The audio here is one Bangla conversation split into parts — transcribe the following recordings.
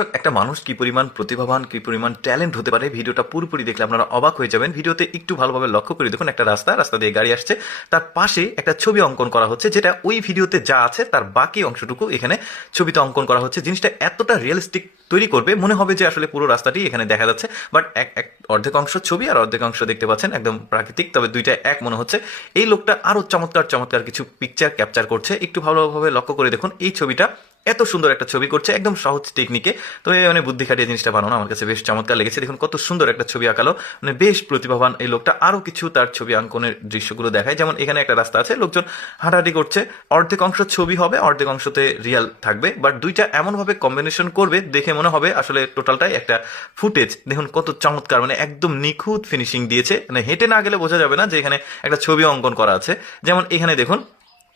দর্শক, একটা মানুষ কি পরিমাণ প্রতিভাবান, কি পরিমাণ ট্যালেন্ট হতে পারে, ভিডিওটা পুরোপুরি দেখলে আপনারা অবাক হয়ে যাবেন। ভিডিওতে একটু ভালোভাবে লক্ষ্য করে দেখুন, একটা রাস্তা দিয়ে গাড়ি আসছে, তার পাশে একটা ছবি অঙ্কন করা হচ্ছে, যেটা ওই ভিডিওতে যা আছে তার বাকি অংশটুকু এখানে ছবিতে অঙ্কন করা হচ্ছে। জিনিসটা এতটা রিয়েলিস্টিক তৈরি করবে, মনে হবে যে আসলে পুরো রাস্তাটি এখানে দেখা যাচ্ছে, বাট এক অর্ধেক অংশ ছবি আর অর্ধেক অংশ দেখতে পাচ্ছেন একদম প্রাকৃতিক, তবে দুইটা এক মনে হচ্ছে। এই লোকটা আরো চমৎকার চমৎকার কিছু পিকচার ক্যাপচার করছে। একটু ভালোভাবে লক্ষ্য করে দেখুন, এই ছবিটা এত সুন্দর একটা ছবি করছে একদম সহজ টেকনিকে। তো এই মানে বুদ্ধি খাটিয়ে জিনিসটা বানানো আমার কাছে বেশ চমৎকার লেগেছে। দেখুন কত সুন্দর একটা ছবি আঁকালো, মানে বেশ প্রতিভাবান এই লোকটা। আরো কিছু তার ছবি অঙ্কনের দৃশ্যগুলো দেখায়, যেমন এখানে একটা রাস্তা আছে, লোকজন হাঁটাহাঁটি করছে, অর্ধেক অংশ ছবি হবে, অর্ধেক অংশতে রিয়াল থাকবে, বাট দুইটা এমন ভাবে কম্বিনেশন করবে দেখে মনে হবে আসলে টোটালটাই একটা ফুটেজ। দেখুন কত চমৎকার, মানে একদম নিখুঁত ফিনিশিং দিয়েছে, মানে হেঁটে না গেলে বোঝা যাবে না যে এখানে একটা ছবি অঙ্কন করা আছে। যেমন এখানে দেখুন,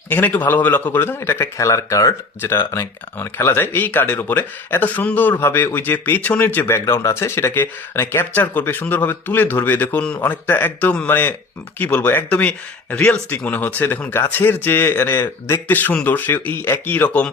এখানে একটু ভালোভাবে লক্ষ্য করে দেন, এটা একটা খেলার কার্ড, যেটা অনেক মানে খেলা যায়। এই কার্ডের উপরে এত সুন্দরভাবে ওই যে পেছনের যে ব্যাকগ্রাউন্ড আছে সেটাকে মানে ক্যাপচার করবে, সুন্দরভাবে তুলে ধরবে। দেখুন অনেকটা একদম মানে কি বলবো, একদমই রিয়েলিস্টিক মনে হচ্ছে। দেখুন গাছের যে মানে দেখতে সুন্দর, সে এই একই রকম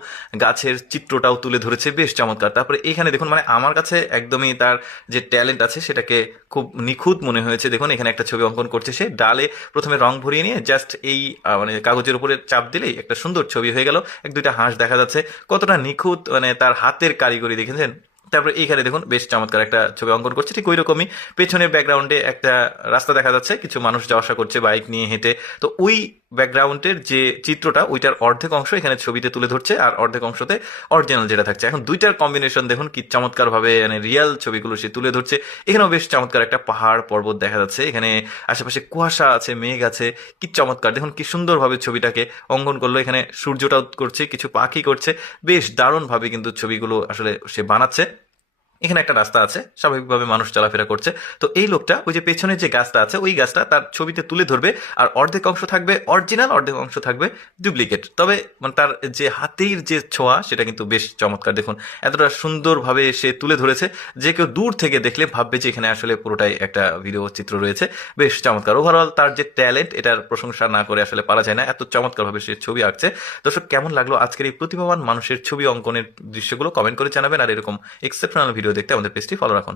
গাছের চিত্রটাও তুলে ধরেছে, বেশ চমৎকার। তারপরে এখানে দেখুন, মানে আমার কাছে একদমই তার যে ট্যালেন্ট আছে সেটাকে খুব নিখুঁত মনে হয়েছে। দেখুন এখানে একটা ছবি অঙ্কন করছে, সে ডালে প্রথমে রং ভরিয়ে নিয়ে জাস্ট এই মানে কাগজের উপরে চাপ দিলেই একটা সুন্দর ছবি হয়ে গেল। এক দুইটা হাঁস দেখা যাচ্ছে, কতটা নিখুঁত মানে তার হাতের কারিগরি দেখেছেন। তারপরে এইখানে দেখুন বেশ চমৎকার একটা ছবি অঙ্কন করছে, ঠিক ওই রকমই পেছনের ব্যাকগ্রাউন্ডে একটা রাস্তা দেখা যাচ্ছে, কিছু মানুষ যাওয়া আসা করছে বাইক নিয়ে হেঁটে। তো ওই ব্যাকগ্রাউন্ডের যে চিত্রটা, ওইটার অর্ধেক অংশ এখানে ছবিতে তুলে ধরছে, আর অর্ধেক অংশতে অরিজিনাল যেটা থাকছে। এখন দুইটার কম্বিনেশন দেখুন কি চমৎকার ভাবে মানে রিয়েল ছবিগুলো সে তুলে ধরছে। এখানেও বেশ চমৎকার একটা পাহাড় পর্বত দেখা যাচ্ছে, এখানে আশেপাশে কুয়াশা আছে, মেঘ আছে, কি চমৎকার। দেখুন কি সুন্দরভাবে ছবিটাকে অঙ্কন করলো, এখানে সূর্যটাও করছে, কিছু পাখি করছে, বেশ দারুণভাবে কিন্তু ছবিগুলো আসলে সে বানাচ্ছে। এখানে একটা রাস্তা আছে, স্বাভাবিকভাবে মানুষ চলাফেরা করছে। তো এই লোকটা ওই যে পেছনে যে গাছটা আছে ওই গাছটা তার ছবিতে তুলে ধরবে, আর অর্ধেক অংশ থাকবে অরিজিনাল, অর্ধেক অংশ থাকবে ডুপ্লিকেট। তবে মানে তার যে হাতের যে ছোঁয়া সেটা কিন্তু বেশ চমৎকার। দেখুন এতটা সুন্দরভাবে সে তুলে ধরেছে যে কেউ দূর থেকে দেখলে ভাববে যে এখানে আসলে পুরোটাই একটা ভিডিও চিত্র রয়েছে। বেশ চমৎকার। ওভারঅল তার যে ট্যালেন্ট, এটার প্রশংসা না করে আসলে পারা যায় না, এত চমৎকারভাবে সে ছবি আঁকছে। দর্শক, কেমন লাগলো আজকের এই প্রতিভাবান মানুষের ছবি অঙ্কনের দৃশ্যগুলো কমেন্ট করে জানাবেন, আর এরকম এক্সেপশনাল ভিডিও দেখতে আমাদের পেজটি ফলো রাখুন।